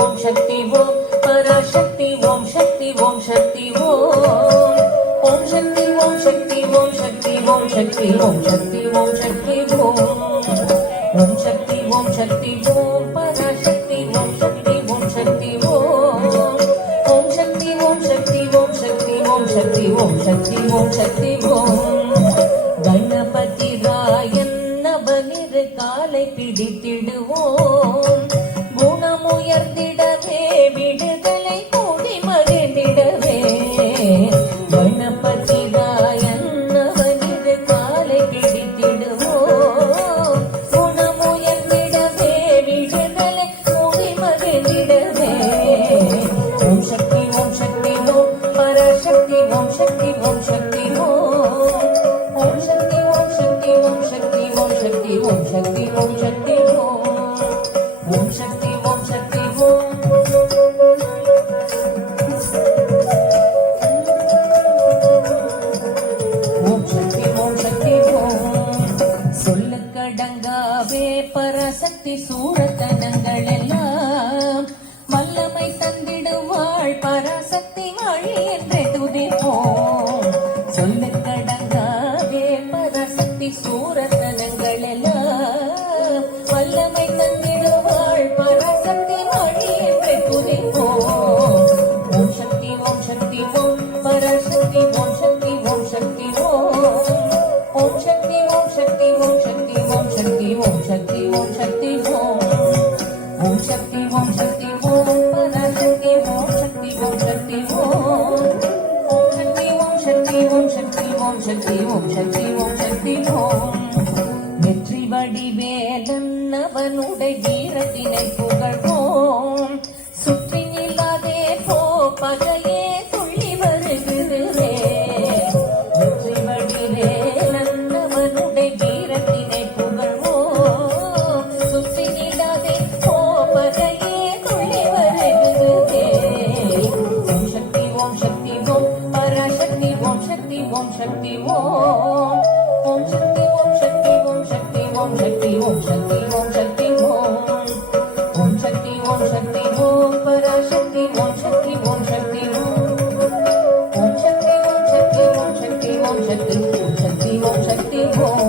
ஓம் சக்தி ஓம் பராசக்தி ஓம் சக்தி ஓம் சக்தி ஓம் ஓம் சக்தி ஓம் சக்தி ஓம் சக்தி ஓம் சக்தி ஓம் சக்தி ஓம் சக்தி ஓம் ஓம் சக்தி ஓம் சக்தி ஓம் பராசக்தி ஓம் சக்தி ஓம் சக்தி ஓம் ஓம் சக்தி ஓம் சக்தி ஓம் சக்தி ஓம் சக்தி ஓம் சக்தி ஓம் சக்தி ஓம் கணபதி ராயன் நவனிரு காலை பிடித்திடுவோம் குணமுயர்ந்திடவே விடுதலை கூடி மகிழ்ந்திடவே கணபதி ராயன் நவனிரு காலை பிடித்திடுவோம் குணமுயர்ந்திடவே விடுதலை கூடி மகிழ்ந்திடவே ஓம் சக்தி ஓம் சக்தி ஓம் பராசக்தி ஓம் சக்தி ஓம் சக்தி ஓம் ஓம் சக்தி ஓம் சக்தி ஓம் சக்தி ஓம் சக்தி ஓம் சக்தி ஓம் சக்தி ஓம் ஓம் சக்தி ஓம் சக்தி ஓம் ஓம் சக்தி ஓம் சக்தி ஓம் சொல்லக்கடங்காவே பராசக்தி சூரத்தனங்கள் எல்லாம் வல்லமை தந்திடுவாள் பராசக்தி வாழி என்றே துதிப்போம் சொல்லக்கடங்காவே பராசக்தி சூரத்தனங்கள் எல்லாம் வல்லமை தந்திடுவாள் பராசக்தி வாழி என்றே துதிப்போம் ஓம் சக்தி ஓம் சக்தி ஓம் பராசக்தி ஓம் சக்தி ஓம் சக்தி ஓம் ஓம் சக்தி ஓம் சக்தி ஓம் சக்தி ஓம் சக்தி ஓம் சக்தி ஓம் சக்தி ஓம் ஓம் சக்தி ஓம் சக்தி ஓம் பராசக்தி ஓம் சக்தி ஓம் சக்தி ஓம் ஓம் சக்தி ஓம் சக்தி ஓம் சக்தி ஓம் சக்தி ஓம் சக்தி ஓம் சக்தி ஓம் வெற்றி வடிவேலன் அவனுடைய வீரத்தினை புகழ்வோம் சுற்றி நில்லாதே போ பகையே துள்ளி வருகிறே வெற்றி வடிவேலன் அவனுடைய வீரத்தினை புகழ்வோம் சுற்றி நில்லாதே போ பகையே துள்ளி வருகிறே ஓம் சக்தி ஓம் சக்தி ஓம் பராசக்தி ஓம் சக்தி ஓம் சக்தி ஓம் ஓம் சக்தி ஓம் சக்தி ஓம் சக்தி ஓம் சக்தி ஓம் சக்தி ஓம் சக்தி ஓம் ஓம் சக்தி ஓம் சக்தி ஓம் பராசக்தி ஓம் சக்தி ஓம் சக்தி ஓம் ஓம் சக்தி ஓம் சக்தி ஓம் சக்தி ஓம் சக்தி ஓம் சக்தி ஓம் சக்தி ஓம்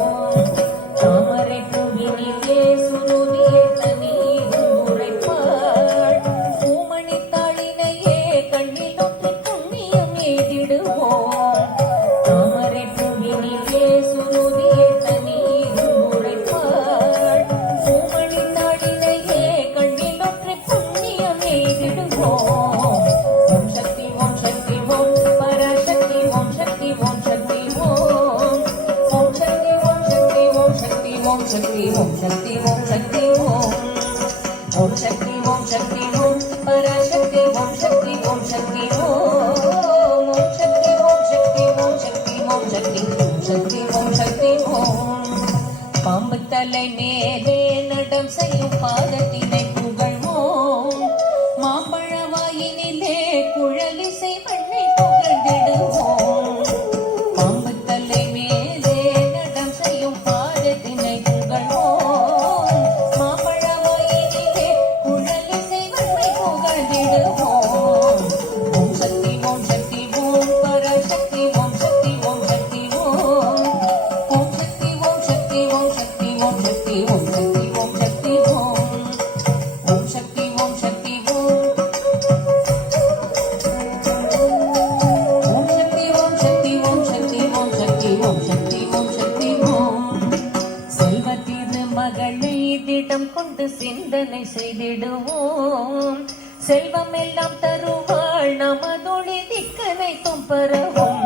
தாமரை பூவினிலே சுருதியே தனீர் உரைப்பாள் பூமணி தாளினையே கண்ணில் ஒன்று புண்ணியம் எய்திடுவோம் தாமரை பூவினிலே சுருதியே தனீர் உரைப்பாள் பூமணி தாளினையே கண்ணில் ஒன்று புண்ணியம் எய்திடுவோம் ஓம் சக்தி ஓம் சக்தி ஓம் பராசக்தி ஓம் சக்தி ஓம் சக்தி ஓம் ஓம் சக்தி ஓம் சக்தி ஓம் சக்தி ஓம் சக்தி ஓம் சக்தி ஓம் சக்தி ஓம் ஓம் சக்தி ஓம் சக்தி ஓம் பராசக்தி ஓம் சக்தி ஓம் சக்தி ஓம் ஓம் சக்தி ஓம் சக்தி ஓம் சக்தி ஓம் சக்தி ஓம் சக்தி ஓம் சக்தி ஓம் பாம்பு தலை மேலே நடம் செய்யும் பாதத்தினை புகழ்வோம் மாம்பழ வாயினிலே குழலிசை மண்ணை புகழ்ந்திடுவோம் பாம்பு தலை மேலே நடம் செய்யும் பாதத்தினை புகழ்வோம் மாம்பழ வாயினிலே குழலிசை மண்ணை புகழ்ந்திடுவோம் ஓம் சக்தி ஓம் சக்தி ஓம் பராசக்தி ஓம் சக்தி ஓம் சக்தி ஓம் ஓம் சக்தி ஓம் சக்தி ஓம் சக்தி ஓம் சக்தி ஓம் சக்தி ஓம் சக்தி ஓம் ஓம் சக்தி ஓம் சக்தி ஓம் ஓம் சக்தி ஓம் சக்தி ஓம் சக்தி ஓம் சக்தி ஓம் சக்தி ஓம் சக்தி ஓம் செல்வ திருமகளை திடம் கொண்டு சிந்தனை செய்திடுவோம் செல்வம் எல்லாம் தருவாள் நமதொழி திக்கனை தொம்பரவும்